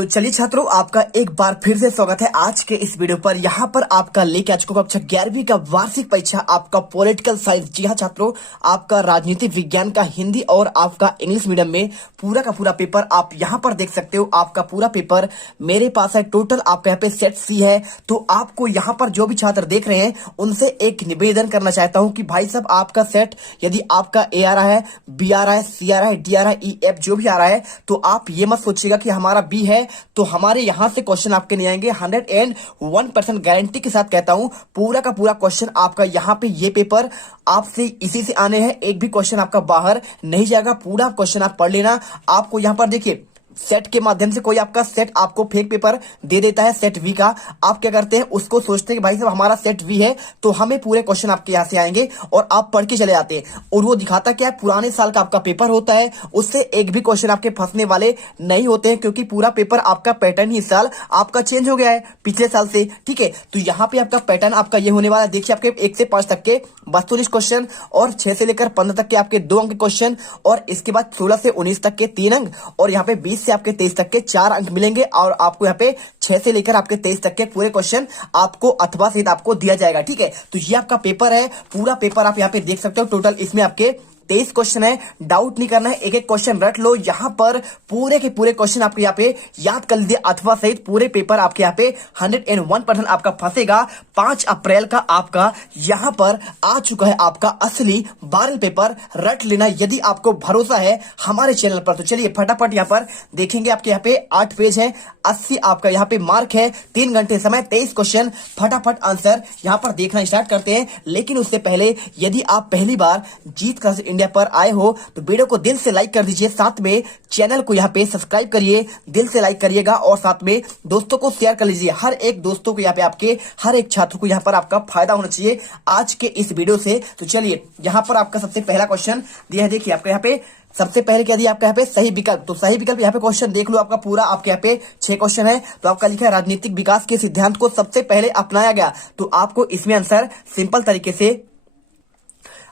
तो चलिए छात्रों, आपका एक बार फिर से स्वागत है आज के इस वीडियो पर। यहाँ पर आपका लेके आ चुका कक्षा 11वीं का वार्षिक परीक्षा आपका पॉलिटिकल साइंस। जी हाँ छात्रों, आपका राजनीतिक विज्ञान का हिंदी और आपका इंग्लिश मीडियम में पूरा का पूरा पेपर आप यहाँ पर देख सकते हो। आपका पूरा पेपर मेरे पास है। टोटल आपका यहाँ पे सेट सी है। तो आपको यहाँ पर जो भी छात्र देख रहे हैं उनसे एक निवेदन करना चाहता हूँ कि भाई साहब, आपका सेट यदि आपका ए आ रहा है, बी आ रहा है, सी आ रहा है, डी आ रहा है, ई एफ जो भी आ रहा है, तो आप ये मत सोचिएगा कि हमारा बी है तो हमारे यहां से क्वेश्चन आपके नहीं आएंगे। 101% गारंटी के साथ कहता हूं, पूरा का पूरा क्वेश्चन आपका यहां पे ये पेपर आपसे इसी से आने हैं। एक भी क्वेश्चन आपका बाहर नहीं जाएगा। पूरा क्वेश्चन आप पढ़ लेना। आपको यहां पर देखिए, सेट के माध्यम से कोई आपका सेट आपको फेक पेपर दे देता है सेट वी का, आप क्या करते हैं, उसको सोचते हैं कि भाई साहब हमारा सेट वी है तो हमें पूरे क्वेश्चन आपके यहां से आएंगे और आप पढ़ के चले जाते हैं। और वो दिखाता क्या है, पुराने साल का आपका पेपर होता है, उससे एक भी क्वेश्चन आपके फंसने वाले नहीं होते हैं, क्योंकि पूरा पेपर आपका पैटर्न ही इस साल आपका चेंज हो गया है पिछले साल से। ठीक है, तो यहाँ पे आपका पैटर्न आपका ये होने वाला है। देखिए, आपके 1 से 5 तक के 42 क्वेश्चन और 6 से लेकर 15 तक के आपके 2 अंक क्वेश्चन, और इसके बाद 16 से 19 तक के 3 अंक, और यहाँ पे 20 से आपके 23 तक के 4 अंक मिलेंगे। और आपको यहाँ पे 6 से लेकर आपके 23 तक के पूरे क्वेश्चन आपको अथवा सहित आपको दिया जाएगा। ठीक है, तो ये आपका पेपर है। पूरा पेपर आप यहाँ पे देख सकते हो। टोटल इसमें आपके 23 क्वेश्चन है। डाउट नहीं करना है, एक एक क्वेश्चन रट लो। यहां पर पूरे के पूरे क्वेश्चन आपके यहाँ पे याद कर लीजिए अथवा सहित। पूरे पेपर आपके यहाँ पे 101% आपका फंसेगा। 5 अप्रैल का आपका यहां पर आ चुका है आपका असली 12 पेपर। रट लेना यदि आपको भरोसा है हमारे चैनल पर। तो चलिए फटाफट यहाँ पर देखेंगे। आपके यहाँ पे 8 पेज है, 80 आपका यहाँ पे मार्क है, 3 घंटे समय, 23 क्वेश्चन। फटाफट आंसर यहाँ पर देखना स्टार्ट करते हैं। लेकिन उससे पहले यदि आप पहली बार जीत का इंडिया पर आए हो तो वीडियो को दिल से लाइक कर दीजिए। साथ में चैनल को यहाँ पे सब्सक्राइब करिए, दिल से लाइक करिएगा, और साथ में दोस्तों को शेयर कर लीजिए। हर एक दोस्तों को यहाँ पे, आपके हर एक छात्र को यहाँ पर आपका फायदा होना चाहिए आज के इस वीडियो से। तो चलिए, यहाँ पर आपका सबसे पहला क्वेश्चन दिया है। देखिए, आपका यहाँ पे सबसे पहले क्या दिया आपका यहाँ पे, सही विकल्प। तो सही विकल्प यहाँ पे क्वेश्चन देख लो। आपका पूरा आपके यहाँ पे 6 क्वेश्चन है। तो आपका लिखा है राजनीतिक विकास के सिद्धांत को सबसे पहले अपनाया गया। तो आपको इसमें आंसर सिंपल तरीके से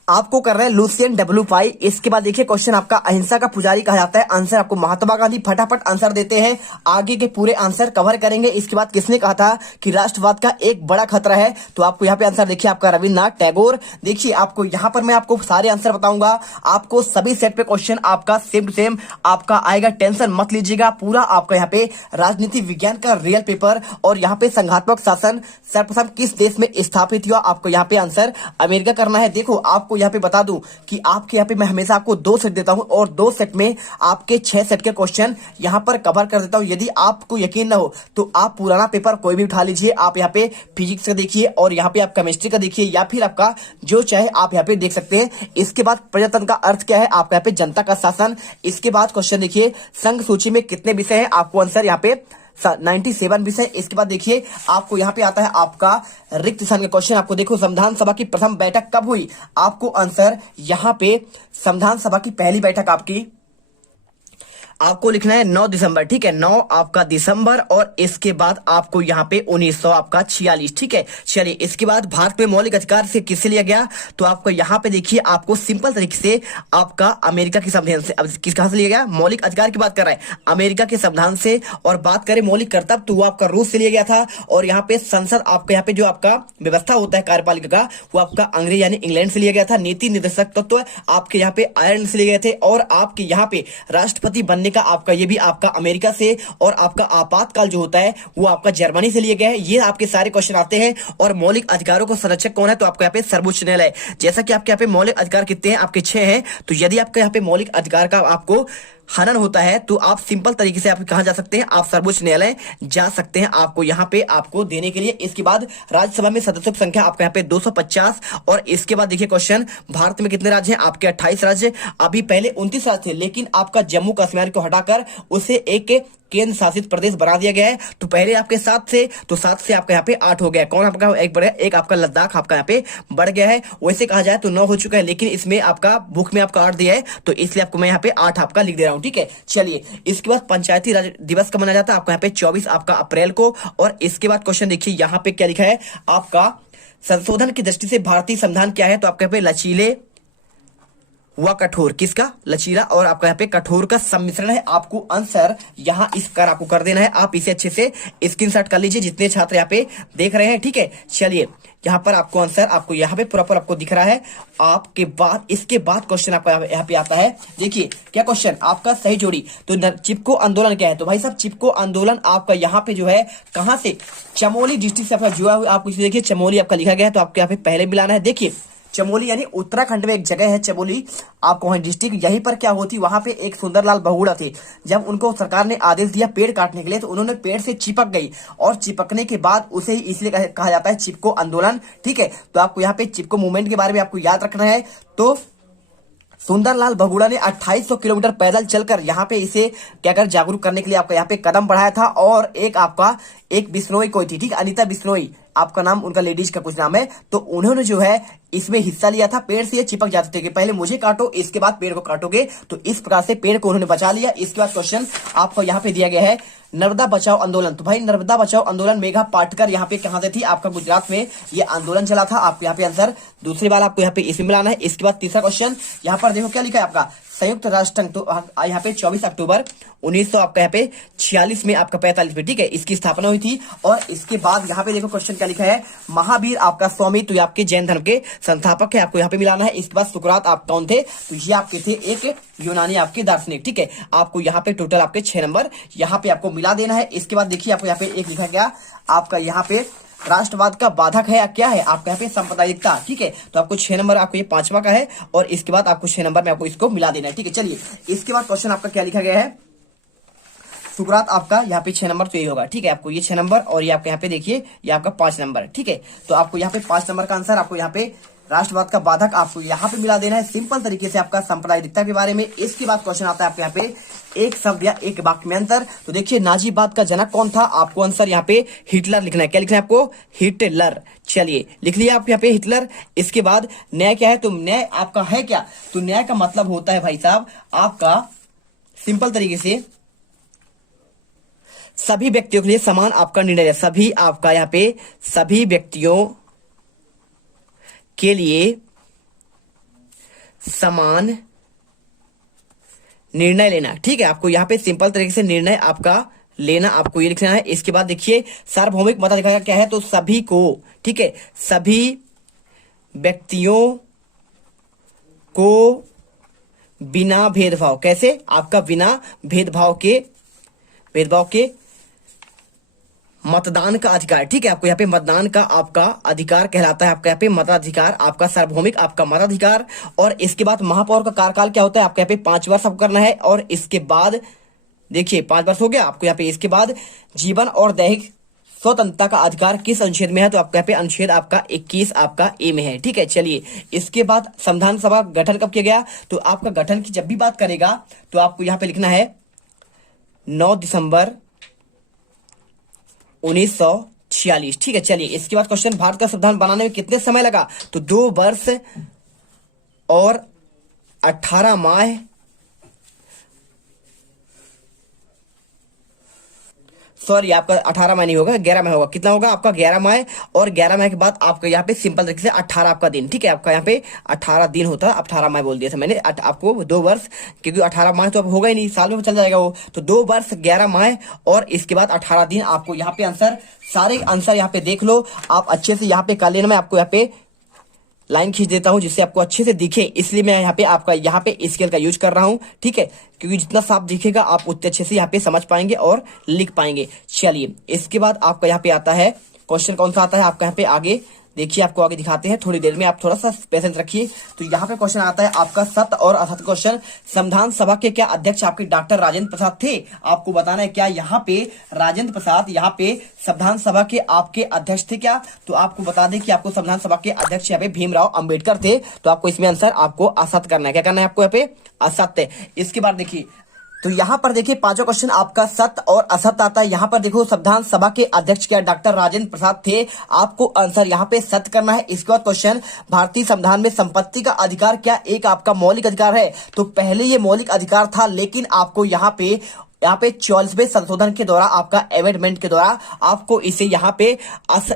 आपको कर रहे हैं लुसियन डब्ल्यू पाई। इसके बाद देखिए, क्वेश्चन आपका अहिंसा का पुजारी कहा जाता है। आंसर आपको महात्मा गांधी। फटाफट आंसर देते हैं, आगे के पूरे आंसर कवर करेंगे। इसके बाद किसने कहा था कि राष्ट्रवाद का एक बड़ा खतरा है, तो आपको यहाँ पे आंसर देखिए आपका रविन्द्रनाथ टैगोर। देखिए, आपको यहाँ पर मैं आपको सारे आंसर बताऊंगा। आपको सभी सेट पे क्वेश्चन आपका सेम टू सेम आपका आएगा, टेंशन मत लीजिएगा। पूरा आपका यहाँ पे राजनीति विज्ञान का रियल पेपर। और यहाँ पे संघात्मक शासन सर्वप्रथम किस देश में स्थापित हुआ, आपको यहाँ पे आंसर अमेरिका करना है। देखो, आपको यहाँ पे बता दूं कि आपके यहाँ पे मैं हमेशा आपको 2 सेट देता हूं, और 2 सेट में आपके 6 सेट के क्वेश्चन यहाँ पर कवर कर देता हूं। यदि आपको यकीन ना हो तो आप पुराना पेपर कोई भी उठा लीजिए। आप यहाँ पे फिजिक्स का देखिए, और यहाँ पे आप केमिस्ट्री का देखिए, या फिर आपका जो चाहे आप यहाँ पे देख सकते हैं। इसके बाद प्रजातंत्र का अर्थ क्या है, आपका यहाँ पे जनता का शासन। इसके बाद क्वेश्चन देखिए, संघ सूची में कितने विषय है, आपको आंसर यहाँ पे 97 विषय। इसके बाद देखिए, आपको यहाँ पे आता है आपका रिक्त स्थान का क्वेश्चन। आपको देखो, संविधान सभा की प्रथम बैठक कब हुई, आपको आंसर यहाँ पे संविधान सभा की पहली बैठक आपकी आपको लिखना है 9 दिसंबर। ठीक है, 9 आपका दिसंबर। और इसके बाद आपको यहाँ पे 1900 आपका 46। ठीक है, चलिए इसके बाद भारत में मौलिक अधिकार से किससे लिया गया, तो आपको यहाँ पे देखिए, आपको सिंपल तरीके से आपका अमेरिका के संविधान से। अब किस कहां से लिया गया, मौलिक अधिकार की बात कर रहा है अमेरिका के संविधान से। और बात करें मौलिक कर्तव्य, तो वो आपका रूस से लिया गया था। और यहाँ पे संसद, आपका यहाँ पे जो आपका व्यवस्था होता है कार्यपालिका का, वो आपका अंग्रेज यानी इंग्लैंड से लिया गया था। नीति निर्देशक तत्व आपके यहाँ पे आयरलैंड से लिए गए थे। और आपके यहाँ पे राष्ट्रपति बनने का आपका ये भी आपका अमेरिका से। और आपका आपातकाल जो होता है वो आपका जर्मनी से लिया गया है। ये आपके सारे क्वेश्चन आते हैं। और मौलिक अधिकारों का संरक्षक कौन है, तो आपको यहाँ पे सर्वोच्च न्यायालय। जैसा कि आपके यहाँ पे मौलिक अधिकार कितने हैं, आपके 6 हैं। तो यदि आपके यहाँ पे मौलिक अधिकार का आपको हनन होता है तो आप सिंपल तरीके से आप कहां जा सकते हैं, आप सर्वोच्च न्यायालय जा सकते हैं, आपको यहां पे आपको देने के लिए। इसके बाद राज्यसभा में सदस्यों की संख्या आपके यहाँ पे 250। और इसके बाद देखिए क्वेश्चन, भारत में कितने राज्य हैं, आपके 28 राज्य। अभी पहले 29 राज्य थे, लेकिन आपका जम्मू कश्मीर को हटाकर उसे एक केंद्र शासित प्रदेश बना दिया गया है। तो पहले आपके 7 से, तो 7 से आपका यहाँ पे 8 हो गया। कौन आपका एक बढ़ गया, एक आपका लद्दाख आपका यहाँ पे बढ़ गया है। वैसे कहा जाए तो 9 हो चुका है, लेकिन इसमें आपका बुक में आपका 8 दिया है, तो इसलिए आपको मैं यहाँ पे 8 आपका लिख दे रहा हूँ। ठीक है, चलिए इसके बाद पंचायती राज दिवस कब मनाया जाता है, आपका यहाँ पे 24 आपका अप्रैल को। और इसके बाद क्वेश्चन देखिए, यहाँ पे क्या लिखा है, आपका संशोधन की दृष्टि से भारतीय संविधान क्या है, तो आपके यहाँ पे लचीले हुआ कठोर, किसका? लचीला और आपका यहाँ पे कठोर का सम्मिश्रण है। आपको आंसर यहाँ इस प्रकार आपको कर देना है। आप इसे अच्छे से स्क्रीनशॉट कर लीजिए जितने छात्र यहाँ पे देख रहे हैं, ठीक है। चलिए यहाँ पर आपको आंसर आपको यहाँ पे प्रॉपर आपको दिख रहा है। आपके बाद इसके बाद क्वेश्चन आपका यहाँ पे आता है। देखिए क्या क्वेश्चन आपका सही जोड़ी। तो चिपको आंदोलन क्या है? तो भाई साहब चिपको आंदोलन आपका यहाँ पे जो है कहाँ से? चमोली डिस्ट्रिक्ट से आपका जुड़ा हुआ। आप इसे देखिए चमोली आपका लिखा गया है, तो आपको यहाँ पे पहले मिलाना है। देखिए चमोली यानी उत्तराखंड में एक जगह है चमोली, आपको वहां डिस्ट्रिक्ट। यहीं पर क्या होती, वहां पे एक सुंदरलाल बहुगुणा थे। जब उनको सरकार ने आदेश दिया पेड़ काटने के लिए, तो उन्होंने पेड़ से चिपक गई, और चिपकने के बाद उसे ही इसलिए कहा जाता है चिपको आंदोलन, ठीक है। तो आपको यहाँ पे चिपको मूवमेंट के बारे में आपको याद रखना है। तो सुंदरलाल बहुगुणा ने 2800 किलोमीटर पैदल चलकर यहाँ पे इसे क्या कर जागरूक करने के लिए आपका यहाँ पे कदम बढ़ाया था। और एक बिश्नोई कोई थी, ठीक, अनीता बिश्नोई आपका नाम, उनका लेडीज का कुछ नाम है। तो उन्होंने जो है इसमें हिस्सा लिया था। पेड़ से ये चिपक जाते थे कि पहले मुझे काटो, इसके बाद पेड़ को काटोगे। तो इस प्रकार से पेड़ को उन्होंने बचा लिया। इसके बाद क्वेश्चन आपको यहाँ पे दिया गया है नर्मदा बचाओ आंदोलन। तो भाई नर्मदा बचाओ आंदोलन मेघा पाटकर यहाँ पे कहां से थी? आपका गुजरात में ये आंदोलन चला था। आपको यहाँ पे आंसर दूसरी बार आपको यहाँ पे इसमें मिलाना है। इसके बाद तीसरा क्वेश्चन यहाँ पर देखो क्या लिखा है आपका, संयुक्त राष्ट्र संघ। तो यहाँ पे 24 अक्टूबर 1900 आपका यहाँ पे 46 में आपका 45 में, ठीक है, इसकी स्थापना हुई थी। और इसके बाद यहाँ पे देखो क्वेश्चन क्या लिखा है, महावीर आपका स्वामी, तो आपके जैन धर्म के संस्थापक है, आपको यहाँ पे मिलाना है। इसके बाद सुकरात आप कौन थे? तो ये आपके थे एक यूनानी आपके दार्शनिक, ठीक है। आपको यहाँ पे टोटल आपके 6 नंबर यहाँ पे आपको मिला देना है। इसके बाद देखिए आपको यहाँ पे एक लिखा गया आपका यहाँ पे राष्ट्रवाद का बाधक है क्या है? आपका यहाँ पे सांप्रदायिकता, ठीक है। तो आपको 6 नंबर आपको ये 5वां का है, और इसके बाद आपको 6 नंबर में आपको इसको मिला देना है, ठीक है। चलिए इसके बाद क्वेश्चन आपका क्या लिखा गया है, सुकरात आपका यहाँ पे 6 नंबर, तो ये होगा, ठीक है। आपको ये 6 नंबर और ये आपके यहाँ पे देखिए ये आपका 5 नंबर, ठीक है। तो आपको यहाँ पे 5 नंबर का आंसर आपको यहाँ पे राष्ट्रवाद का बाधक आपको यहाँ पे मिला देना है, सिंपल तरीके से आपका सांप्रदायिकता के बारे में। इसके बाद क्वेश्चन आता है आपके यहाँ पे एक शब्द या एक वाक्य में अंतर। तो देखिए नाजीवाद का जनक कौन था? आपको आंसर यहाँ पे हिटलर लिखना है। क्या लिखना है आपको? हिटलर। चलिए लिख लिया आप यहाँ पे हिटलर। इसके बाद न्याय क्या है? तो न्याय आपका है क्या? तो न्याय का मतलब होता है भाई साहब आपका सिंपल तरीके से सभी व्यक्तियों के लिए समान आपका निर्णय। सभी आपका यहाँ पे सभी व्यक्तियों के लिए समान निर्णय लेना, ठीक है। आपको यहाँ पे सिंपल तरीके से निर्णय आपका लेना, आपको ये लिखना है। इसके बाद देखिए सार्वभौमिक मताधिकार क्या है? तो सभी को, ठीक है, सभी व्यक्तियों को बिना भेदभाव, कैसे? आपका बिना भेदभाव के मतदान का अधिकार, ठीक है। आपको यहाँ पे मतदान का आपका अधिकार कहलाता है। आपका यहाँ पे मताधिकार आपका सार्वभौमिक आपका मताधिकार। और इसके बाद महापौर का कार्यकाल क्या होता है? आपके यहाँ पे 5 वर्ष आपको करना है। और इसके बाद देखिए 5 वर्ष हो गया आपको यहाँ पे। इसके बाद जीवन और दैहिक स्वतंत्रता का अधिकार किस अनुच्छेद में है? तो आपका यहाँ पे अनुच्छेद आपका 21 आपका ए में है, ठीक है। चलिए इसके बाद संविधान सभा गठन कब किया गया? तो आपका गठन की जब भी बात करेगा तो आपको यहाँ पे लिखना है 9 दिसंबर 1946, ठीक है। चलिए इसके बाद क्वेश्चन भारत का संविधान बनाने में कितने समय लगा? तो 2 वर्ष और 18 माह, सॉरी आपका 18 माह नहीं होगा, 11 माह होगा। कितना होगा आपका? 11 माह। और 11 माह के बाद आपका यहाँ पे सिंपल तरीके से 18 आपका दिन, ठीक है। आपका यहाँ पे 18 दिन होता है, 18 माह बोल दिया था मैंने। आपको 2 वर्ष, क्योंकि 18 माह तो अब होगा ही नहीं, साल में चल जाएगा वो। तो 2 वर्ष 11 माह और इसके बाद 18 दिन। आपको यहाँ पे आंसर, सारे आंसर यहाँ पे देख लो आप अच्छे से। यहाँ पे कर लेना, मैं आपको यहाँ पे लाइन खींच देता हूं जिससे आपको अच्छे से दिखे, इसलिए मैं यहाँ पे आपका यहाँ पे स्केल का यूज कर रहा हूं, ठीक है। क्योंकि जितना साफ दिखेगा आप उतने अच्छे से यहाँ पे समझ पाएंगे और लिख पाएंगे। चलिए इसके बाद आपका यहाँ पे आता है क्वेश्चन, कौन सा आता है आपका यहाँ पे आगे देखिए, आपको आगे दिखाते हैं थोड़ी देर में, आप थोड़ा सा पेशेंस रखिए। तो यहाँ पे क्वेश्चन आता है आपका सत्य और असत्य क्वेश्चन। संविधान सभा के क्या अध्यक्ष आपके डॉक्टर राजेंद्र प्रसाद थे? आपको बताना है क्या यहाँ पे राजेंद्र प्रसाद यहाँ पे संविधान सभा के आपके अध्यक्ष थे क्या? तो आपको बता दें कि आपको संविधान सभा के अध्यक्ष यहाँ पे भीमराव अंबेडकर थे। तो आपको इसमें आंसर आपको असत्य करना है। क्या करना है आपको यहाँ पे? असत्य। इसके बाद देखिए, तो यहाँ पर देखिए 5वां क्वेश्चन आपका सत्य और असत्य आता है। यहाँ पर देखो संविधान सभा के अध्यक्ष क्या डॉक्टर राजेंद्र प्रसाद थे। आपको आंसर यहाँ पे सत्य करना है। इसके बाद क्वेश्चन भारतीय संविधान में संपत्ति का अधिकार क्या एक आपका मौलिक अधिकार है? तो पहले ये मौलिक अधिकार था, लेकिन आपको यहाँ पे यहाँ पे 44वें संशोधन के द्वारा आपका अमेंडमेंट के द्वारा आपको इसे यहाँ पे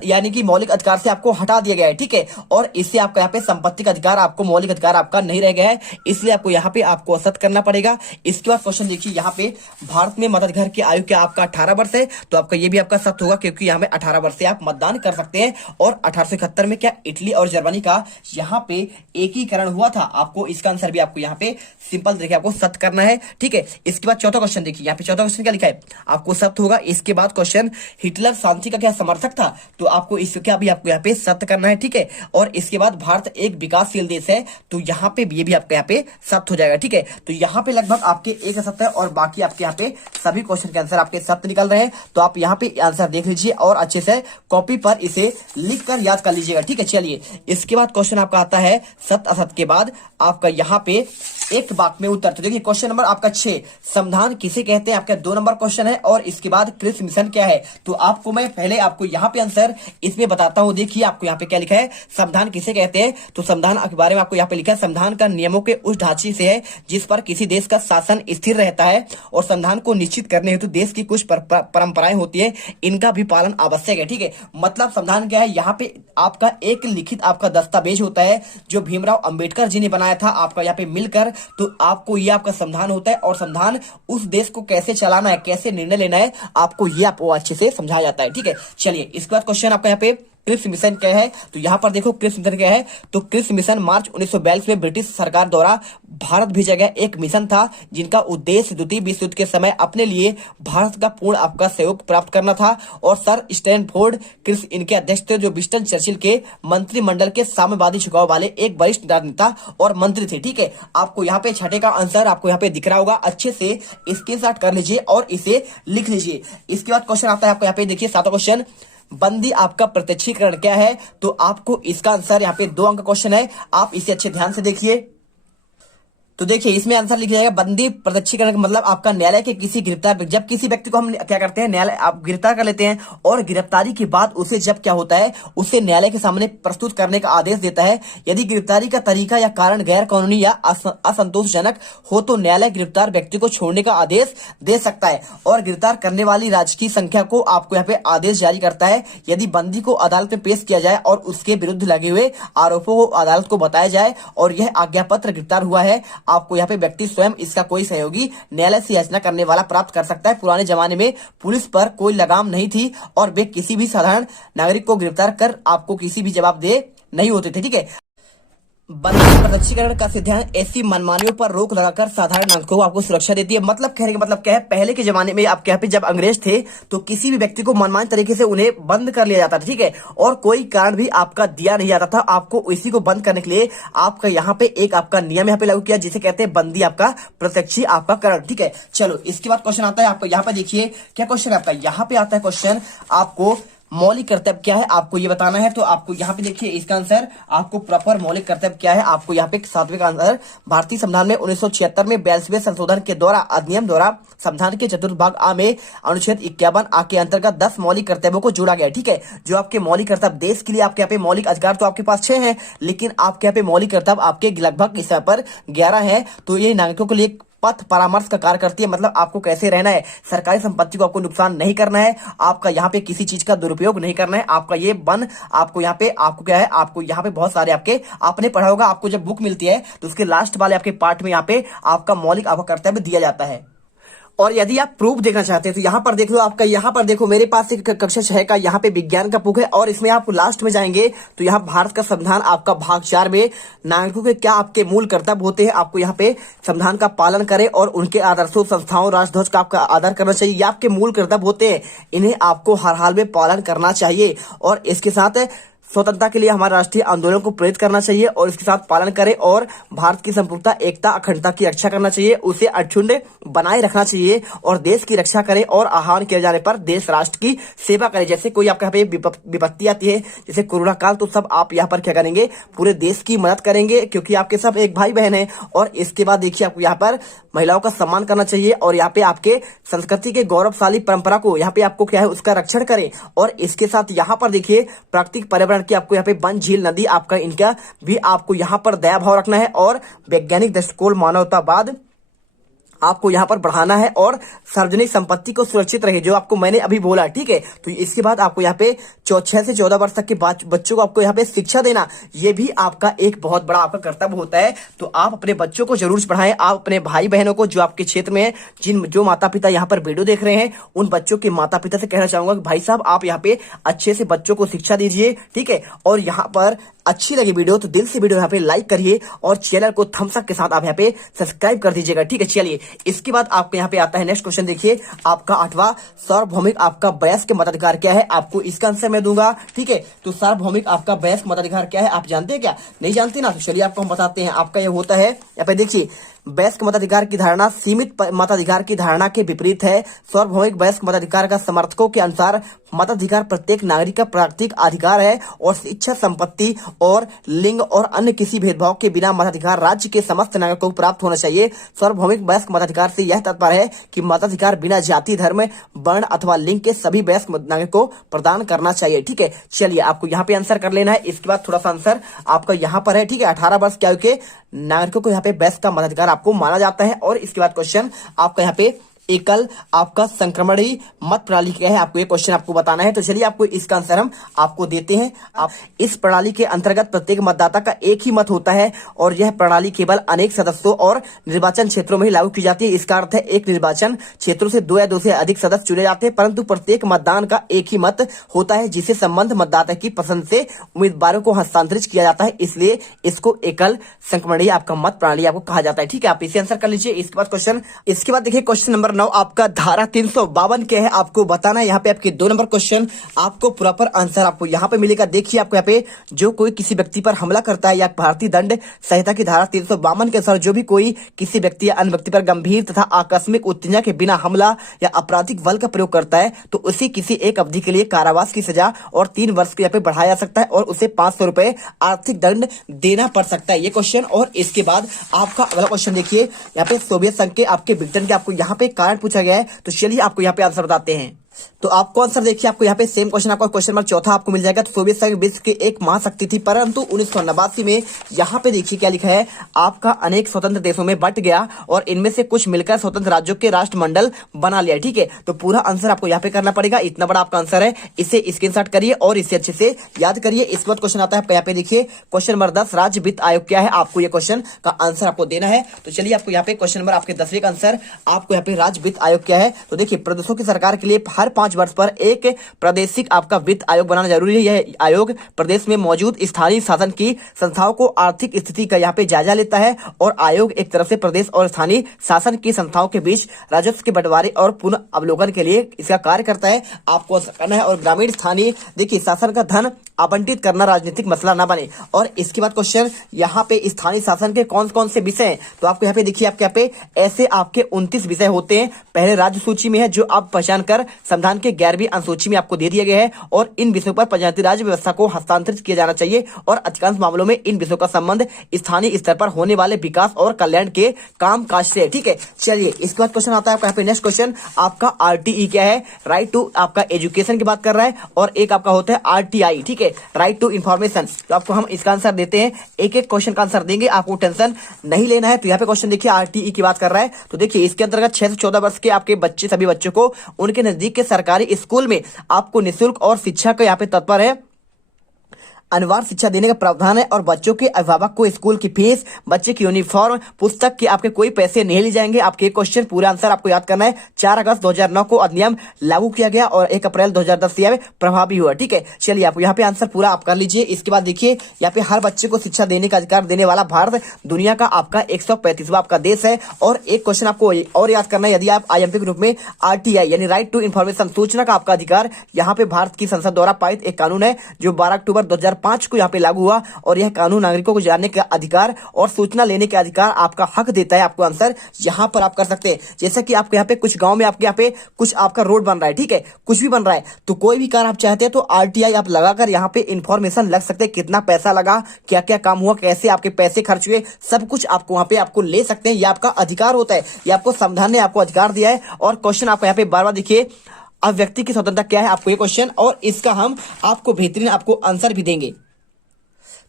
यानी कि मौलिक अधिकार से आपको हटा दिया गया है, ठीक है। और इससे आपका यहाँ पे संपत्ति का अधिकार, आपको मौलिक अधिकार आपका नहीं रह गया है, इसलिए आपको यहाँ पे आपको असत करना पड़ेगा। इसके बाद क्वेश्चन देखिए, यहाँ पे भारत में मताधिकार की आयु क्या आपका 18 वर्ष है, तो आपका ये भी आपका सत्य होगा, क्योंकि यहाँ पे 18 वर्ष से आप मतदान कर सकते हैं। और 1871 में क्या इटली और जर्मनी का यहाँ पे एकीकरण हुआ था, आपको इसका आंसर भी आपको यहाँ पे सिंपल देखिए आपको सत्य करना है, ठीक है। इसके बाद चौथा क्वेश्चन देखिए, यहाँ पे चौथा क्वेश्चन क्या लिखा है, आपको सत्य होगा। इसके बाद क्वेश्चन हिटलर शांति का क्या समर्थक था, तो आपको इसका भी आपको यहाँ पे सत्य करना है, ठीक है। और इसके बाद भारत एक विकासशील देश है, तो यहाँ पे ये भी आपका यहाँ पे सत्य हो जाएगा, ठीक है। तो यहाँ पे लगभग आपके एक सत्य है और बाकी आपके यहाँ पे सभी क्वेश्चन के आंसर आपके सत्य निकल रहे हैं। तो आप यहाँ पे आंसर देख लीजिए और अच्छे से कॉपी पर इसे लिख कर याद कर लीजिएगा, ठीक है। चलिए इसके बाद क्वेश्चन आपका आता है सत्य असत्य के बाद आपका यहाँ पे एक वाक्य में उत्तर। तो देखिए क्वेश्चन नंबर आपका 6, संविधान किसे कहते हैं, आपका 2 नंबर क्वेश्चन है। और इसके बाद कृषि मिशन क्या है, तो आपको मैं पहले आपको यहाँ पे आंसर इसमें बताता हूँ। देखिए आपको यहाँ पे क्या लिखा है, संविधान किसे कहते हैं, तो संविधान के बारे में आपको यहाँ पे लिखा है, संविधान का नियमों के उस ढांचे से है जिस पर किसी देश का शासन स्थिर रहता है और संविधान को निश्चित करने हेतु देश की कुछ परंपराएं होती है, इनका भी पालन आवश्यक है, ठीक है। मतलब संविधान क्या है, यहाँ पे आपका एक लिखित आपका दस्तावेज होता है जो भीमराव अंबेडकर जी ने बनाया था आपका यहाँ पे मिलकर, तो आपको ये आपका संविधान होता है। और संविधान उस देश को कैसे चलाना है, कैसे निर्णय लेना है, आपको ये आपको अच्छे से समझाया जाता है, ठीक है। चलिए इसके बाद क्वेश्चन आपका यहाँ पे कृषि मिशन क्या है, तो यहाँ पर देखो कृषि मिशन क्या है, तो कृषि मिशन मार्च 1942 में ब्रिटिश सरकार द्वारा भारत भेजा गया एक मिशन था, जिनका उद्देश्य द्वितीय विश्व युद्ध के समय अपने लिए भारत का पूर्ण आपका सहयोग प्राप्त करना था। और सर स्टैनफोर्ड कृषि इनके अध्यक्ष थे, जो विंस्टन चर्चिल के मंत्रिमंडल के साम्यवादी झुकाव वाले एक वरिष्ठ नेता और मंत्री थे, ठीक है। आपको यहाँ पे छठे का आंसर आपको यहाँ पे दिख रहा होगा, अच्छे से स्क्रीनशॉट कर लीजिए और इसे लिख लीजिए। इसके बाद क्वेश्चन आता है आपको यहाँ पे देखिए 7वां क्वेश्चन, बंदी आपका प्रत्यक्षीकरण क्या है, तो आपको इसका आंसर यहाँ पे 2 अंक का क्वेश्चन है, आप इसे अच्छे ध्यान से देखिए। तो देखिए इसमें आंसर लिखा जाएगा, बंदी प्रत्यक्षीकरण का मतलब आपका न्यायालय के किसी गिरफ्तार, जब किसी व्यक्ति को हम क्या करते हैं, न्यायालय आप गिरफ्तार कर लेते हैं और गिरफ्तारी के बाद उसे जब क्या होता है, उसे न्यायालय के सामने प्रस्तुत करने का आदेश देता है। यदि गिरफ्तारी का तरीका या कारण गैर कानूनी या असंतोषजनक हो तो न्यायालय गिरफ्तार व्यक्ति को छोड़ने का आदेश दे सकता है और गिरफ्तार करने वाली राज्य की संख्या को आपको यहाँ पे आदेश जारी करता है। यदि बंदी को अदालत में पेश किया जाए और उसके विरुद्ध लगे हुए आरोपों को अदालत को बताया जाए और यह आज्ञा पत्र गिरफ्तार हुआ है, आपको यहाँ पे व्यक्ति स्वयं इसका कोई सहयोगी न्यायालय से याचना करने वाला प्राप्त कर सकता है। पुराने जमाने में पुलिस पर कोई लगाम नहीं थी और वे किसी भी साधारण नागरिक को गिरफ्तार कर आपको किसी भी जवाब दे नहीं होते थे, ठीक है। बंदी प्रत्यक्षीकरण का सिद्धांत ऐसी मनमानियों पर रोक लगाकर साधारण नागरिकों को आपको सुरक्षा देती है। मतलब कहने का मतलब क्या है, पहले के जमाने में आपके यहाँ पे जब अंग्रेज थे तो किसी भी व्यक्ति को मनमानी तरीके से उन्हें बंद कर लिया जाता था, ठीक है। और कोई कारण भी आपका दिया नहीं जाता था, आपको इसी को बंद करने के लिए आपका यहाँ पे एक आपका नियम यहाँ पे लागू किया, जिसे कहते हैं बंदी आपका प्रत्यक्षी आपका करण, ठीक है। चलो इसके बाद क्वेश्चन आता है आपका यहाँ पे देखिए क्या क्वेश्चन आपका यहाँ पे आता है, क्वेश्चन आपको मौलिक कर्तव्य क्या है आपको ये बताना है। तो आपको यहाँ पे देखिए इसका आंसर आपको प्रॉपर मौलिक कर्तव्य क्या है, आपको यहाँ पे 7वें का आंसर, भारतीय संविधान में 1976 में 42वें संशोधन के द्वारा अधिनियम द्वारा संविधान के चतुर्थ भाग आ में अनुच्छेद 51 आ के अंतर्गत 10 मौलिक कर्तव्यों को जोड़ा गया, ठीक है। जो आपके मौलिक कर्तव्य देश के लिए आपके यहाँ पे मौलिक अधिकार तो आपके पास 6 है, लेकिन आपके यहाँ पे मौलिक कर्तव्य आपके लगभग इस पर 11 है। तो ये नागरिकों के लिए पथ परामर्श का कार्य करती है, मतलब आपको कैसे रहना है, सरकारी संपत्ति को आपको नुकसान नहीं करना है, आपका यहाँ पे किसी चीज का दुरुपयोग नहीं करना है, आपका ये बन आपको यहाँ पे आपको क्या है, आपको यहाँ पे बहुत सारे आपके आपने पढ़ा होगा, आपको जब बुक मिलती है तो उसके लास्ट वाले आपके पार्ट में यहाँ पे आपका मौलिक आपका कर्तव्य दिया जाता है। और यदि आप प्रूफ देखना चाहते हैं तो यहाँ पर देख लो, आपका यहाँ पर देखो मेरे पास एक कक्षा 6 का यहाँ पे विज्ञान का बुक है और इसमें आप लास्ट में जाएंगे तो यहाँ भारत का संविधान आपका भाग 4 में नागरिकों के क्या आपके मूल कर्तव्य होते हैं, आपको यहाँ पे संविधान का पालन करें और उनके आदर्शों संस्थाओं राष्ट्रध्वज का आपका आदर करना चाहिए, ये आपके मूल कर्तव्य होते हैं, इन्हें आपको हर हाल में पालन करना चाहिए। और इसके साथ स्वतंत्रता के लिए हमारे राष्ट्रीय आंदोलन को प्रेरित करना चाहिए और इसके साथ पालन करें और भारत की संप्रभुता एकता अखंडता की रक्षा करना चाहिए, उसे अक्षुण्ण बनाए रखना चाहिए और देश की रक्षा करें और आह्वान किए जाने पर देश राष्ट्र की सेवा करें। जैसे कोई आपके यहाँ पे विपत्ति आती है जैसे कोरोना काल, तो सब आप यहाँ पर क्या करेंगे, पूरे देश की मदद करेंगे क्योंकि आपके सब एक भाई बहन है। और इसके बाद देखिए आपको यहाँ पर महिलाओं का सम्मान करना चाहिए और यहाँ पे आपके संस्कृति के गौरवशाली परंपरा को यहाँ पे आपको क्या है उसका रक्षण करें। और इसके साथ यहाँ पर देखिए प्राकृतिक पर्यावरण की आपको यहाँ पे वन झील नदी आपका इनका भी आपको यहाँ पर दया भाव रखना है और वैज्ञानिक दृष्टिकोण मानवतावाद आपको यहाँ पर बढ़ाना है और सार्वजनिक संपत्ति को सुरक्षित रहे, जो आपको मैंने अभी बोला, ठीक है। तो इसके बाद आपको यहाँ पे 6 से 14 वर्ष तक के बच्चों को आपको यहाँ पे शिक्षा देना, ये भी आपका एक बहुत बड़ा आपका कर्तव्य होता है। तो आप अपने बच्चों को जरूर पढ़ाएं। आप अपने भाई बहनों को जो आपके क्षेत्र में है, जो माता पिता यहाँ पर वीडियो देख रहे हैं, उन बच्चों के माता पिता से कहना चाहूंगा कि भाई साहब आप यहाँ पे अच्छे से बच्चों को शिक्षा दीजिए, ठीक है। और यहाँ पर अच्छी लगी वीडियो तो दिल से वीडियो यहाँ पे लाइक करिए और चैनल को थम्स अप के साथ आप यहाँ पे सब्सक्राइब कर दीजिएगा, ठीक है। चलिए इसके बाद आपको यहाँ पे आता है नेक्स्ट क्वेश्चन। देखिए आपका 8वां, सार्वभौमिक आपका वयस्क मताधिकार क्या है, आपको इसका आंसर मैं दूंगा, ठीक है। तो सार्वभौमिक आपका वयस्क मताधिकार क्या है, आप जानते हैं क्या? नहीं जानते ना, तो चलिए आपको हम बताते हैं। आपका ये होता है, यहाँ पे देखिए, वयस्क मताधिकार की धारणा सीमित मताधिकार की धारणा के विपरीत है। सार्वभौमिक वयस्क मताधिकार का समर्थकों के अनुसार मताधिकार प्रत्येक नागरिक का प्राकृतिक अधिकार है और शिक्षा, संपत्ति और लिंग और अन्य किसी भेदभाव के बिना मताधिकार राज्य के समस्त नागरिकों को प्राप्त होना चाहिए। सार्वभौमिक वयस्क मताधिकार से यह तात्पर्य है कि मताधिकार बिना जाति, धर्म, वर्ण अथवा लिंग के सभी वयस्क नागरिकों को प्रदान करना चाहिए, ठीक है। चलिए आपको यहाँ पे आंसर कर लेना है। इसके बाद थोड़ा सा आंसर आपका यहाँ पर है, ठीक है। 18 वर्ष की आयु के नागरिकों को यहाँ पे वयस्क का मताधिकार आपको माना जाता है। और इसके बाद क्वेश्चन आपका यहाँ पे एकल आपका संक्रमणीय मत प्रणाली क्या है, आपको ये क्वेश्चन आपको बताना है। तो चलिए आपको इसका आंसर हम आपको देते हैं। आप इस प्रणाली के अंतर्गत प्रत्येक मतदाता का एक ही मत होता है और यह प्रणाली केवल अनेक सदस्यों और निर्वाचन क्षेत्रों में ही लागू की जाती है। इसका अर्थ है एक निर्वाचन क्षेत्रों से 2 या 2 से अधिक सदस्य चुने जाते हैं, परंतु प्रत्येक मतदान का एक ही मत होता है जिसे संबंध मतदाता की पसंद से उम्मीदवारों को हस्तांतरित किया जाता है, इसलिए इसको एकल संक्रमणीय आपका मत प्रणाली आपको कहा जाता है, ठीक है। आप इसे आंसर कर लीजिए। इसके बाद क्वेश्चन, इसके बाद देखिए क्वेश्चन नंबर 9, आपका धारा 352 क्या है, आपको बताना है। यहाँ पे आपके 2 नंबर क्वेश्चन आपको प्रॉपर आंसर आपको यहाँ पे मिलेगा। देखिए आपको यहाँ पे जो कोई किसी व्यक्ति पर हमला करता है या भारतीय दंड संहिता की धारा 352 के अनुसार जो भी कोई किसी व्यक्ति या अन्य व्यक्ति पर गंभीर तथा आकस्मिक उत्तेजना के बिना हमला या आपराधिक बल का प्रयोग करता है तो उसी किसी एक अवधि के लिए कारावास की सजा और 3 वर्ष के यहाँ पे बढ़ाया जा सकता है और उसे 500 रुपए आर्थिक दंड देना पड़ सकता है, ये क्वेश्चन। और इसके बाद आपका अगला क्वेश्चन देखिए, यहाँ पे सोवियत संघ के आपके विघटन के आपको यहाँ पे कारण पूछा गया है। तो चलिए आपको यहाँ पे आंसर बताते हैं। तो आपको आंसर देखिए, आपको यहाँ पे सेम क्वेश्चन आपका क्वेश्चन नंबर 4 आपको मिल जाएगा। तो सोवियत संघ विश्व की एक महाशक्ति थी, परंतु 1989 में यहाँ पे देखिए क्या लिखा है, आपका अनेक स्वतंत्र देशों में बंट गया और इनमें से कुछ मिलकर स्वतंत्र राज्यों के राष्ट्रमंडल बना लिया, ठीक है। तो पूरा आंसर आपको यहाँ पे करना पड़ेगा, इतना बड़ा आपका आंसर है, इसे स्क्रीनशॉट करिए और इसे अच्छे से याद करिए। इसके बाद क्वेश्चन आता है यहाँ पे देखिए क्वेश्चन नंबर 10, राज्य वित्त आयोग क्या है, आपको ये क्वेश्चन का आंसर आपको देना है। तो चलिए आपको यहाँ पे क्वेश्चन नंबर आपके 10वें का आंसर आपको यहाँ पे राज्य वित्त आयोग क्या है। तो देखिए प्रदेशों की सरकार के लिए हर 5 वर्ष पर एक प्रादेशिक आपका वित्त आयोग बनाना जरूरी है। यह आयोग प्रदेश में मौजूद स्थानीय शासन की संस्थाओं को आर्थिक स्थिति का यहाँ पे जायजा लेता है और आयोग एक तरफ से प्रदेश और स्थानीय शासन की संस्थाओं के बीच राजस्व के बंटवारे और पुनः अवलोकन के लिए इसका कार्य करता है। आपको करना है और ग्रामीण स्थानीय देखिए शासन का धन आवंटित करना राजनीतिक मसला ना बने। और इसके बाद क्वेश्चन यहाँ पे स्थानीय शासन के कौन कौन से विषय हैं, तो आपको यहाँ पे देखिए आपके यहाँ पे ऐसे आपके 29 विषय होते हैं। पहले राज्य सूची में है जो आप पहचान कर संविधान के 11वीं अनुसूची में आपको दे दिया गया है और इन विषयों पर पंचायती राज व्यवस्था को हस्तांतरित किया जाना चाहिए और अधिकांश मामलों में इन विषयों का संबंध स्थानीय स्तर पर होने वाले विकास और कल्याण के काम काज से है, ठीक है। चलिए इसके बाद क्वेश्चन आता है आपका यहाँ पे नेक्स्ट क्वेश्चन, आपका आरटीई क्या है, राइट टू आपका एजुकेशन की बात कर रहा है और एक आपका होता है आरटीआई, ठीक है, राइट टू इन्फॉर्मेशन। तो आपको हम इसका आंसर देते हैं, एक एक क्वेश्चन का आंसर देंगे, आपको टेंशन नहीं लेना है। तो यहाँ पे क्वेश्चन देखिए आरटीई की बात कर रहा है। तो देखिए इसके अंतर्गत 6 से 14 वर्ष के आपके बच्चे सभी बच्चों को उनके नजदीक के सरकारी स्कूल में आपको निःशुल्क और शिक्षा का यहाँ पे तत्पर है अनिवार्य शिक्षा देने का प्रावधान है और बच्चों के अभिभावक को स्कूल की फीस, बच्चे की यूनिफॉर्म, पुस्तक के आपके कोई पैसे नहीं लिए जाएंगे। आपके क्वेश्चन पूरा आंसर आपको याद करना है। 4 अगस्त 2009 को अधिनियम लागू किया गया और 1 अप्रैल 2010 से प्रभावी हुआ, ठीक है। चलिए आप यहाँ पे आंसर पूरा आप कर लीजिए। इसके बाद देखिए यहाँ पे हर बच्चे को शिक्षा देने का अधिकार देने वाला भारत दुनिया का आपका 135वां आपका देश है। और एक क्वेश्चन आपको और याद करना है, यदि आप आईएमपी के रूप में आरटीआई यानी राइट टू इन्फॉर्मेशन सूचना का आपका अधिकार, यहाँ पे भारत की संसद द्वारा पारित एक कानून है जो 12 अक्टूबर 2005 को यहाँ पे लागू हुआ और यह कानून नागरिकों को जानने का अधिकार और सूचना लेने के अधिकार आपका हक देता है। आपको आंसर यहाँ पर आप कर सकते हैं। जैसे कि आपके यहाँ पे कुछ गांव में आपके यहाँ पे कुछ आपका रोड बन रहा है, ठीक है, कुछ भी बन रहा है, तो कोई भी कार्य आप चाहते हैं तो आरटीआई आप लगाकर यहाँ पे इंफॉर्मेशन लग सकते हैं, कितना पैसा लगा, क्या क्या काम हुआ, कैसे आपके पैसे खर्च हुए, सब कुछ आपको वहां पे आपको ले सकते हैं। ये आपका अधिकार होता है, ये आपको संविधान ने आपको अधिकार दिया है। और क्वेश्चन आपको यहाँ पे बार बार देखिए, अब व्यक्ति की स्वतंत्रता क्या है, आपको ये क्वेश्चन और इसका हम आपको बेहतरीन आपको आंसर भी देंगे।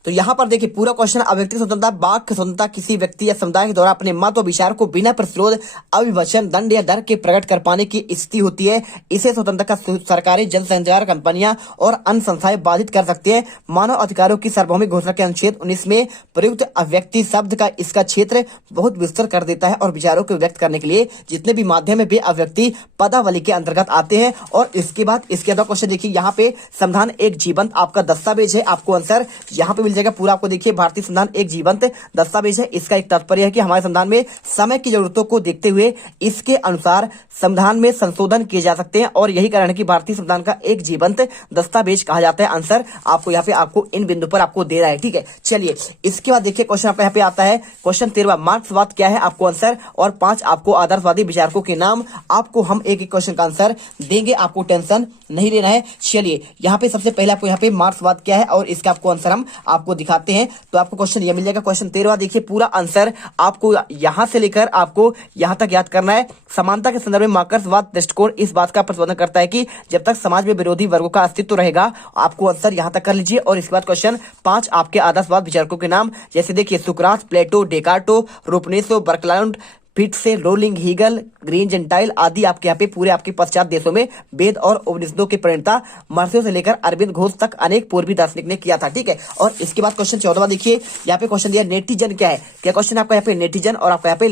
तो यहाँ पर देखिए पूरा क्वेश्चन, अव्यक्तिगत स्वतंत्रता वाक स्वतंत्रता किसी व्यक्ति या समुदाय के द्वारा अपने मत और विचार को बिना प्रतिरोध, अविवचन, दंड या डर के प्रकट कर पाने की स्थिति होती है। इसे स्वतंत्रता का सरकारी जनसंचार कंपनियां और अन्य संस्थाएं बाधित कर सकती है। मानव अधिकारों की सार्वभौमिक घोषणा के अनुच्छेद 19 में प्रयुक्त अव्यक्ति शब्द का इसका क्षेत्र बहुत विस्तार कर देता है और विचारों को व्यक्त करने के लिए जितने भी माध्यम है वे अव्यक्ति पदावली के अंतर्गत आते हैं। और इसके बाद इसके अंदर क्वेश्चन देखिए, यहाँ पे संविधान एक जीवंत आपका दस्तावेज है। आपको आंसर यहाँ पे मिल जाएगा पूरा। आपको देखिए भारतीय संविधान एक जीवंत दस्तावेज है। इसका एक तात्पर्य है कि हमारे संविधान में समय की जरूरतों को देखते हुए इसके अनुसार संविधान में संशोधन किए जा सकते हैं और यही कारण है कि भारतीय संविधान का एक जीवंत दस्तावेज कहा जाता है। आंसर आपको यहाँ पे आपको इन बिंदु पर आपको दे रहा है, ठीक है। चलिए इसके बाद देखिए क्वेश्चन आपका यहाँ पे आता है क्वेश्चन 13, मार्क्सवाद क्या है, आपको आंसर, और 5 आपको आदर्शवादी विचारकों के नाम। आपको हम एक एक क्वेश्चन का आंसर देंगे, आपको टेंशन नहीं लेना है। चलिए यहाँ पे सबसे पहले आपको यहाँ पे मार्क्सवाद क्या है और इसका आपको आंसर हम आपको दिखाते हैं। तो आपको क्वेश्चन ये मिल जाएगा। क्वेश्चन 13 देखिए पूरा आंसर आपको यहां से लेकर आपको यहां तक याद करना है। समानता के संदर्भ में मार्क्सवाद दृष्टिकोण इस बात का प्रतिपादन करता है कि जब तक समाज में विरोधी वर्गों का अस्तित्व रहेगा। आपको आंसर यहां तक कर लीजिए। और इसके बाद क्वेश्चन 5 आपके आदर्शवाद विचारकों के नाम, जैसे देखिए सुकरात, प्लेटो, डेकार्टो, रूपनेसो, बर्कलाउंड, फिट से रोलिंग, हीगल, ग्रीन जेंटाइल आदि आपके यहाँ पे पूरे आपके पश्चात देशों में वेद और उपनिषदों के प्रणेता महर्षियों से लेकर अरविंद घोष तक अनेक पूर्वी दार्शनिक ने किया था, ठीक है। और इसके बाद क्वेश्चन 14 देखिए, यहाँ पे क्वेश्चन दिया नेटिजन क्या है। क्या क्वेश्चन आपका यहाँ पे नेटिजन और आपका यहाँ पे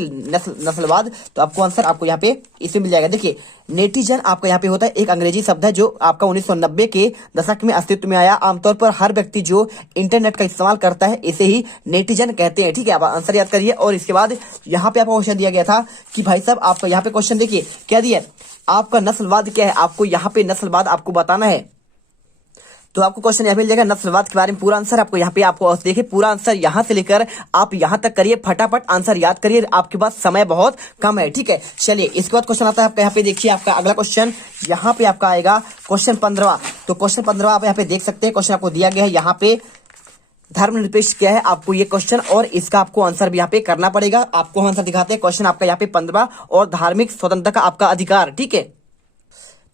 नस्लवाद। तो आपको आंसर आपको यहाँ पे इसमें मिल जाएगा। देखिए नेटिजन आपका यहाँ पे होता है एक अंग्रेजी शब्द है जो आपका 1990 के दशक में अस्तित्व में आया। आमतौर पर हर व्यक्ति जो इंटरनेट का इस्तेमाल करता है इसे ही नेटिजन कहते हैं, ठीक है। आप आंसर याद करिए। और इसके बाद यहाँ पे आपको क्वेश्चन दिया गया था कि भाई साहब आपका यहाँ पे क्वेश्चन देखिए क्या दिया, आपका नस्लवाद क्या है। आपको यहाँ पे नस्लवाद आपको बताना है। तो आपको क्वेश्चन यहाँ मिल जाएगा नस्लवाद के बारे में पूरा आंसर। आपको यहाँ पे आपको देखिए पूरा आंसर यहाँ से लेकर आप यहाँ तक करिए, फटाफट आंसर याद करिए, आपके पास समय बहुत कम है, ठीक है। चलिए इसके बाद क्वेश्चन आता है आपका यहाँ पे देखिए, आपका अगला क्वेश्चन यहाँ पे आपका आएगा क्वेश्चन 15। तो क्वेश्चन 15 आप यहाँ पे देख सकते हैं। क्वेश्चन आपको दिया गया है यहाँ पे धर्मनिरपेक्ष क्या है, आपको ये क्वेश्चन और इसका आपको आंसर भी यहाँ पे करना पड़ेगा। आपको हम आंसर दिखाते हैं। क्वेश्चन आपका यहाँ पे 15 और धार्मिक स्वतंत्रता का आपका अधिकार, ठीक है।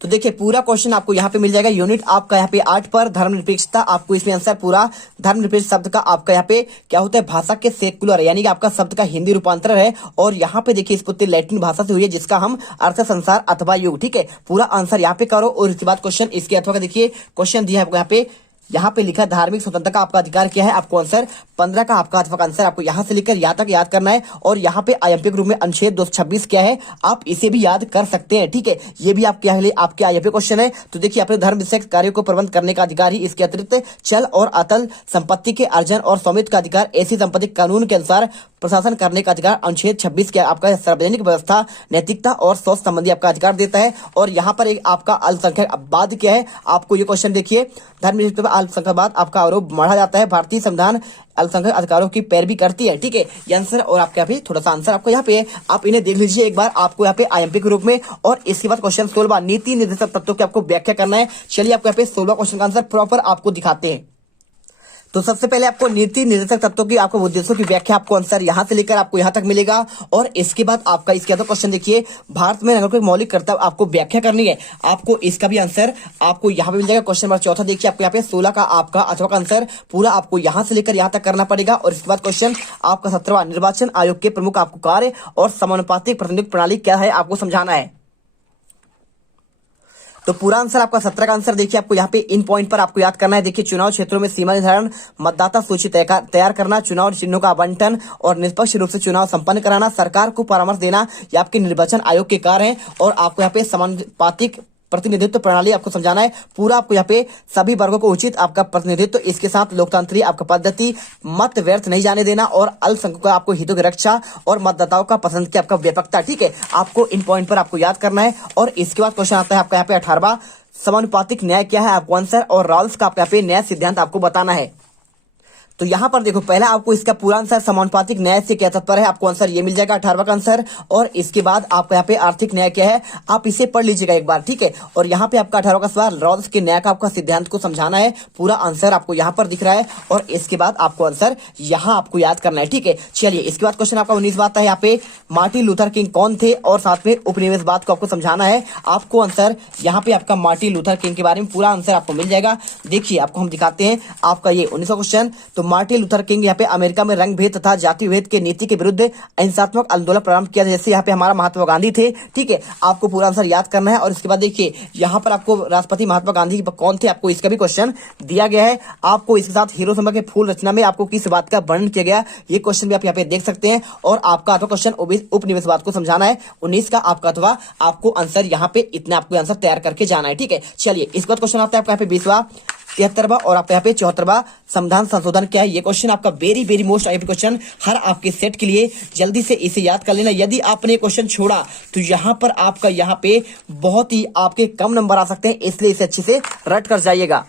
तो देखिए पूरा क्वेश्चन आपको यहाँ पे मिल जाएगा। यूनिट आपका यहाँ पे 8 पर धर्मनिरपेक्षता। आपको इसमें आंसर पूरा धर्मनिरपेक्ष शब्द का आपका यहाँ पे क्या होता है, भाषा के सेकुलर यानी कि आपका शब्द का हिंदी रूपांतर है। और यहाँ पे देखिए इसकी लैटिन भाषा से हुई है जिसका हम अर्थ संसार अथवा युग, ठीक है। पूरा आंसर यहाँ पे करो। और इसके बाद क्वेश्चन इसके अथवा का देखिए क्वेश्चन दिया है आपको यहाँ पे लिखा धार्मिक स्वतंत्रता का आपका अधिकार क्या है। आपको आंसर 15 का आपका अथवा का आंसर आपको यहाँ से लेकर यहाँ तक याद करना है। और यहाँ पे आईएमपी ग्रुप में अनुच्छेद 226 क्या है, आप इसे भी याद कर सकते हैं, ठीक है। ये भी आपके आपके आईएमपी क्वेश्चन है। तो देखिए अपने धर्म विषयक कार्यों को प्रबंध करने का अधिकार ही, इसके अतिरिक्त चल और अचल संपत्ति के अर्जन और स्वामित्व का अधिकार, ऐसी संपत्ति कानून के अनुसार प्रशासन करने का अधिकार अनुच्छेद 26 के आपका सार्वजनिक व्यवस्था, नैतिकता और स्वास्थ्य संबंधी आपका अधिकार देता है। और यहाँ पर एक आपका अल्पसंख्यकवाद क्या है। आपको ये क्वेश्चन देखिए धर्मनिरपेक्ष अल्पसंख्यकवाद आपका आरोप मढ़ा जाता है। भारतीय संविधान अल्पसंख्यक अधिकारों की पैरवी करती है, ठीक है। ये आंसर और आपके यहाँ पे थोड़ा सा आंसर आपको यहाँ पे आप इन्हें देख लीजिए एक बार, आपको यहाँ पे आईएमपी के रूप में। और इसके बाद क्वेश्चन 16 नीति निर्देशक तत्वों की आपको व्याख्या करना है। चलिए आपको यहाँ पे 16 क्वेश्चन का आंसर प्रॉपर आपको दिखाते हैं। तो सबसे पहले आपको नीति निर्देशक तत्वों की आपको उद्देश्यों की व्याख्या आपको आंसर यहाँ से लेकर आपको यहाँ तक मिलेगा। और इसके बाद आपका इसके तो क्वेश्चन देखिए भारत में नागरिकों के मौलिक कर्तव्य आपको व्याख्या करनी है। आपको इसका भी आंसर आपको यहाँ पे मिल जाएगा। क्वेश्चन नंबर 4 देखिए आपको यहाँ पे 16 का आपका अथवा का आंसर पूरा आपको यहाँ से लेकर यहाँ तक करना पड़ेगा। और इसके बाद क्वेश्चन आपका 17वां निर्वाचन आयोग के प्रमुख आपको कार्य और समानुपातिक प्रतिनिधित्व प्रणाली क्या है आपको समझाना है। तो पूरा आंसर आपका 17 का आंसर देखिए आपको यहाँ पे इन पॉइंट पर आपको याद करना है। देखिए चुनाव क्षेत्रों में सीमा निर्धारण, मतदाता सूची तैयार करना, चुनाव चिन्हों का आवंटन और निष्पक्ष रूप से चुनाव संपन्न कराना, सरकार को परामर्श देना, ये आपके निर्वाचन आयोग के कार्य हैं। और आपको यहाँ पे समानुपातिक प्रतिनिधित्व प्रणाली आपको समझाना है। पूरा आपको यहाँ पे सभी वर्गों को उचित आपका प्रतिनिधित्व, इसके साथ लोकतांत्रिक आपका पद्धति, मत व्यर्थ नहीं जाने देना और अल्पसंख्यकों का आपको हितों की रक्षा और मतदाताओं का पसंद की आपका व्यापकता, ठीक है। आपको इन पॉइंट पर आपको याद करना है। और इसके बाद क्वेश्चन आता है आपका यहाँ पे 18वां समानुपातिक न्याय क्या है, आपको आंसर और रॉल्स का आपका यहाँ पे न्याय सिद्धांत आपको बताना है। तो यहाँ पर देखो पहला आपको इसका पूरा आंसर समानुपातिक न्याय से क्या तात्पर्य है, आपको आंसर ये मिल जाएगा 18वां का आंसर। और इसके बाद आपको यहाँ पे आर्थिक न्याय क्या है, आप इसे पढ़ लीजिएगा एक बार, ठीक है। और यहाँ पे आपका 18वां का सवाल रॉल्स के न्याय का आपका सिद्धांत को समझाना है। पूरा आंसर आपको यहाँ पर दिख रहा है। और इसके बाद आपको आंसर यहाँ आपको याद करना है, ठीक है। चलिए इसके बाद क्वेश्चन आपका 19वां आता है। यहाँ पे मार्टिन लूथर किंग कौन थे और साथ में उपनिवेशवाद को आपको समझाना है। आपको आंसर यहाँ पे आपका मार्टिन लूथर किंग के बारे में पूरा आंसर आपको मिल जाएगा। देखिए आपको हम दिखाते हैं आपका ये 19वां क्वेश्चन। तो मार्टिन लूथर किंग यहाँ पे अमेरिका में रंग भेद तथा जाति भेद के नीति के विरुद्ध अहिंसात्मक आंदोलन प्रारंभ किया, जैसे यहाँ पे हमारा महात्मा गांधी थे। ठीक है, आपको पूरा आंसर याद करना है। और इसके बाद देखिए यहाँ पर आपको राष्ट्रपति महात्मा गांधी कौन थे, आपको इसका भी क्वेश्चन दिया गया है। आपको इसके साथ हिरोशिमा के फूल रचना में आपको किस बात का वर्णन किया गया, ये क्वेश्चन भी आप यहाँ पे देख सकते हैं। और आपका अथवा क्वेश्चन उपनिवेशवाद को समझाना है 19 का आपका, अथवा आपको आंसर यहाँ पे इतना आपको आंसर तैयार करके जाना है। ठीक है, चलिए इसके बाद क्वेश्चन आता है आपका यहाँ पे 20वां, 73वां और आपका यहाँ पे 74वां संविधान संशोधन क्या है। ये क्वेश्चन आपका वेरी मोस्ट आईएमपी क्वेश्चन हर आपके सेट के लिए, जल्दी से इसे याद कर लेना। यदि आपने क्वेश्चन छोड़ा तो यहाँ पर आपका यहाँ पे बहुत ही आपके कम नंबर आ सकते हैं, इसलिए इसे अच्छे से रट कर जाइएगा।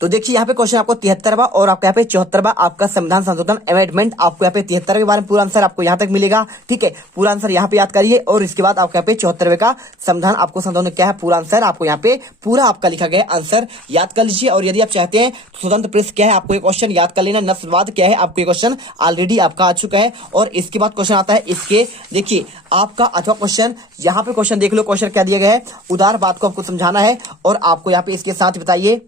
तो देखिए यहाँ पे क्वेश्चन आपको 73वां और आपका यहाँ पे 74वां आपका संविधान संशोधन अमेंडमेंट, आपको यहाँ पे 73 के बारे में पूरा आंसर आपको यहाँ तक मिलेगा। ठीक है, पूरा आंसर यहाँ पे याद करिए। और इसके बाद आपको यहाँ पे 74वें का संविधान आपको संशोधन क्या है, पूरा आंसर आपको यहाँ पे पूरा आपका लिखा गया आंसर याद कर लीजिए। और यदि आप चाहते हैं स्वतंत्र प्रेस क्या है, आपको ये क्वेश्चन याद कर लेना। नस्लवाद क्या है, आपको ये क्वेश्चन ऑलरेडी आपका आ चुका है। और इसके बाद क्वेश्चन आता है इसके, देखिए आपका अथवा क्वेश्चन, यहाँ पे क्वेश्चन देख लो, क्वेश्चन क्या दिया गया है, उदारवाद को आपको समझाना है। और आपको यहाँ पे इसके साथ बताइए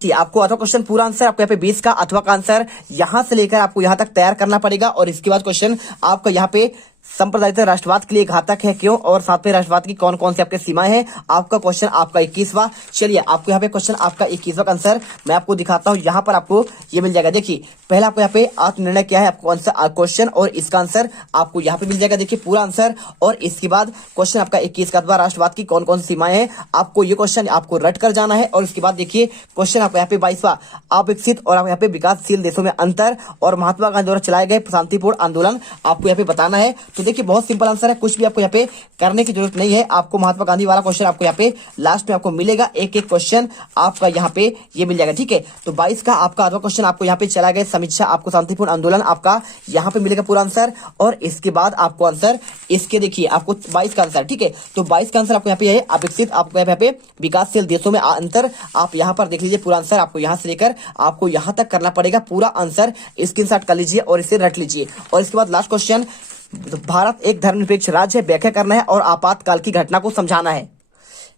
आपको अथवा क्वेश्चन पूरा आंसर आपको यहाँ पे 20 का अथवा का आंसर यहां से लेकर आपको यहां तक तैयार करना पड़ेगा। और इसके बाद क्वेश्चन आपका यहाँ पे सांप्रदायिक राष्ट्रवाद के लिए घातक है क्यों, और साथ में राष्ट्रवाद की कौन कौन सी आपके सीमाएं हैं, आपका क्वेश्चन आपका 21वां। चलिए आपको यहाँ पे क्वेश्चन आपका 21वां का आंसर मैं आपको दिखाता हूँ, यहाँ पर आपको ये मिल जाएगा। देखिए पहला आपको यहाँ पे आत्मनिर्णय क्या है, आपको आंसर क्वेश्चन और इसका आंसर आपको यहाँ पे मिल जाएगा। देखिए पूरा आंसर। और इसके बाद क्वेश्चन आपका 21 का राष्ट्रवाद की कौन कौन सी सीमाएं हैं, आपको ये क्वेश्चन आपको रट कर जाना है। और इसके बाद देखिए क्वेश्चन आपको यहाँ पे 22वां, अविकसित और यहाँ पे विकासशील देशों में अंतर और महात्मा गांधी द्वारा चलाए गए शांतिपूर्ण आंदोलन आपको यहाँ पे बताना है। तो देखिए बहुत सिंपल आंसर है, कुछ भी आपको यहाँ पे करने की जरूरत नहीं है। आपको महात्मा गांधी वाला क्वेश्चन आपको यहाँ पे लास्ट में आपको मिलेगा, एक एक क्वेश्चन आपका यहाँ पे ये मिल जाएगा। ठीक है, तो 22 का आपका अगला क्वेश्चन आपको यहाँ पे चला गया समीक्षा, आपको शांतिपूर्ण आंदोलन आपका यहाँ पे मिलेगा पूरा आंसर। और इसके बाद आपको आंसर इसके देखिए आपको 22 का आंसर। ठीक है, तो 22 का आंसर आपको यहाँ पे है अविकसित, आपको यहाँ पे विकासशील देशों में अंतर, आप यहाँ पर देख लीजिए पूरा आंसर आपको यहाँ से लेकर आपको यहाँ तक करना पड़ेगा। पूरा आंसर स्क्रीनशॉट कर लीजिए और इसे रट लीजिए। और इसके बाद लास्ट क्वेश्चन, तो भारत एक धर्मनिरपेक्ष राज्य है, व्याख्या करना है और आपातकाल की घटना को समझाना है।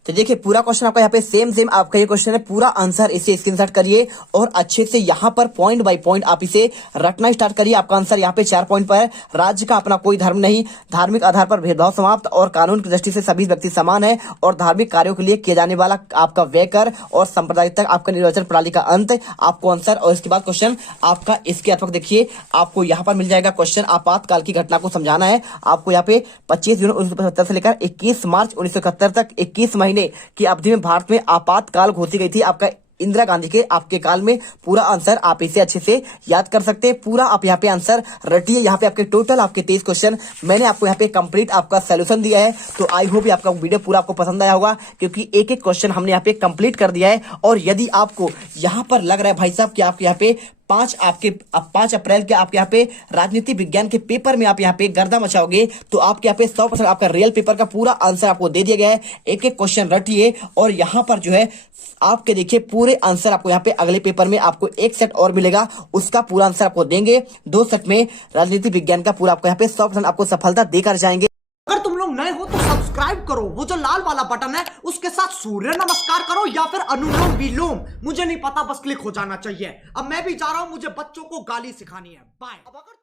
तो देखिए पूरा क्वेश्चन आपका यहाँ पे सेम आपका ये क्वेश्चन है, पूरा आंसर इसे स्क्रीनशॉट करिए और अच्छे से यहाँ पर पॉइंट बाय पॉइंट आप इसे रटना स्टार्ट करिए। आपका आंसर यहाँ पे 4 पॉइंट पर है। राज्य का अपना कोई धर्म नहीं, धार्मिक आधार पर भेदभाव समाप्त और कानून की दृष्टि से सभी व्यक्ति समान है और धार्मिक कार्यों के लिए किए जाने वाला आपका व्यय कर और सांप्रदायिक तक आपका निर्वाचन प्रणाली का अंत, आपको आंसर। और इसके बाद क्वेश्चन आपका इसके अथवा देखिए आपको यहाँ पर मिल जाएगा क्वेश्चन, आपातकाल की घटना को समझाना है। आपको यहाँ पे 25 जून 1975 से लेकर 21 मार्च 1971 तक 21 महीने की अवधि में भारत में आपातकाल घोषित गई थी आपका इंदिरा गांधी के आपके काल में। पूरा आंसर आप इसे अच्छे से याद कर सकते हैं। पूरा आप यहाँ पे आंसर रटिए। यहाँ पे आपके टोटल आपके 23 क्वेश्चन मैंने आपको यहाँ पे कंप्लीट आपका सॉल्यूशन दिया है। तो आई होप आपका वीडियो पूरा आपको पसंद आया होगा, क्योंकि एक एक क्वेश्चन हमने यहाँ पे कंप्लीट कर दिया है। और यदि आपको यहाँ पर लग रहा है भाई साहब कि आपके यहाँ पे 5 अप्रैल के आपके यहाँ पे राजनीति विज्ञान के पेपर में आप यहाँ पे गर्दा मचाओगे, तो आपके यहाँ पे 100% आपका रियल पेपर का पूरा आंसर आपको दे दिया गया है। एक एक क्वेश्चन रटिए और यहाँ पर जो है आपके देखिए पूरे आंसर आपको यहाँ पे अगले पेपर में आपको एक सेट और मिलेगा, उसका पूरा आंसर आपको देंगे। 2 सेट में राजनीति विज्ञान का पूरा आपको यहाँ पे 100% आपको सफलता देकर जाएंगे। अगर तुम लोग नए हो तो सब्सक्राइब करो, वो जो लाल वाला बटन है उसके साथ सूर्य नमस्कार करो या फिर अनुलोम विलोम, मुझे नहीं पता, बस क्लिक हो जाना चाहिए। अब मैं भी जा रहा हूं, मुझे बच्चों को गाली सिखानी है। बाय।